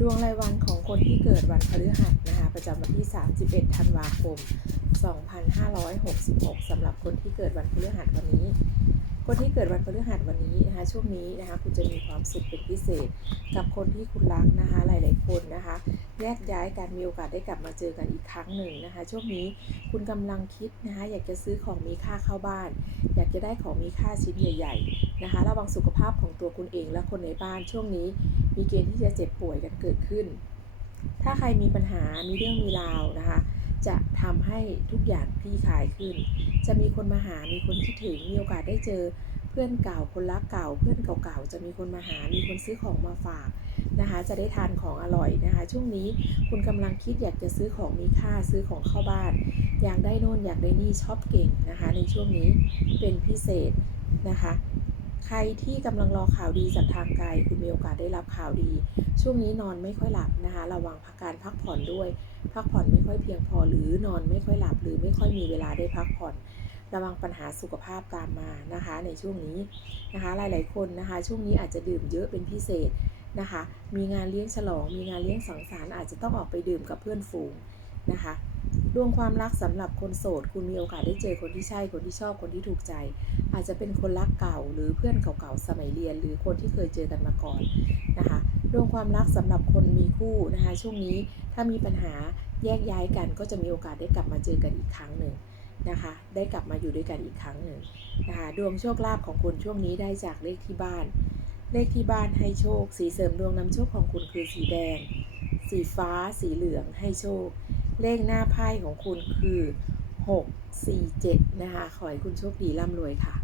ดวงรายวันของคนที่เกิดวันพฤหัสนะคะประจำวันที่ 31 ธันวาคม 2566สำหรับคนที่เกิดวันพฤหัสวันนี้ คนที่เกิดวันพฤหัสวันนี้นะคะช่วงนี้นะคะคุณจะมีความสุขเป็นพิเศษ กับคนที่คุณรักนะคะหลาย ๆ คนนะคะ แยกย้ายกันมีโอกาสได้กลับมาเจอกันอีกครั้งหนึ่งนะคะ ช่วงนี้คุณกำลังคิดนะคะ อยากจะซื้อของมีค่าเข้าบ้าน อยากจะได้ของมีค่าชิ้นใหญ่ๆนะคะ ระวังสุขภาพของตัวคุณเองและคนในบ้านช่วงนี้ มีเกณฑ์ที่จะเจ็บป่วยกันเกิดขึ้น ถ้าใครมีปัญหามีเรื่องมีราวนะคะจะทำให้ทุกอย่างคลี่คลายขึ้น จะมีคนมาหา มีคนคิดถึง มีโอกาสได้เจอ เพื่อนเก่าคนรักเก่า เพื่อนเก่าๆจะมีคนมาหา มีคนซื้อของมาฝากนะคะ จะได้ทานของอร่อยนะคะ ช่วงนี้คุณกำลังคิดอยากจะซื้อของมีค่าซื้อของเข้าบ้าน อยากได้โน่นอยากได้นี่ชอบเก่งนะคะ ในช่วงนี้เป็นพิเศษนะคะ ใครที่กำลังรอข่าวดีจากทางไกลคุณมีโอกาสได้รับข่าวดี ช่วงนี้นอนไม่ค่อยหลับนะคะระวังพักการพักผ่อนด้วย พักผ่อนไม่ค่อยเพียงพอหรือนอนไม่ค่อยหลับหรือไม่ค่อยมีเวลาได้พักผ่อน ระวังปัญหาสุขภาพตามมานะคะ ในช่วงนี้นะคะหลาย ๆ คนนะคะ ช่วงนี้อาจจะดื่มเยอะเป็นพิเศษนะคะ มีงานเลี้ยงฉลอง มีงานเลี้ยงสังสรรค์อาจจะต้องออกไปดื่มกับเพื่อนฝูงนะคะดวงความรักสำหรับคนโสด คุณมีโอกาสได้เจอคนที่ใช่คนที่ชอบคนที่ถูกใจ อาจจะเป็นคนรักเก่าหรือเพื่อนเก่าๆสมัยเรียน หรือคนที่เคยเจอกันมาก่อนนะคะดวงความรักสำหรับคนมีคู่นะคะ ช่วงนี้ถ้ามีปัญหาแยกย้ายกันก็จะมีโอกาสได้กลับมาเจอกันอีกครั้งหนึ่ง นะคะ ได้กลับมาอยู่ด้วยกันอีกครั้งหนึ่งนะคะดวงโชคลาภของคุณช่วงนี้ได้จากเลขที่บ้าน เลขที่บ้านให้โชค สีเสริมดวงนำโชคของคุณคือสีแดง สีฟ้า สีเหลืองให้โชค เลขหน้าไพ่ของคุณคือ 6 4 7 นะคะ ขอให้คุณโชคดีร่ำรวยค่ะ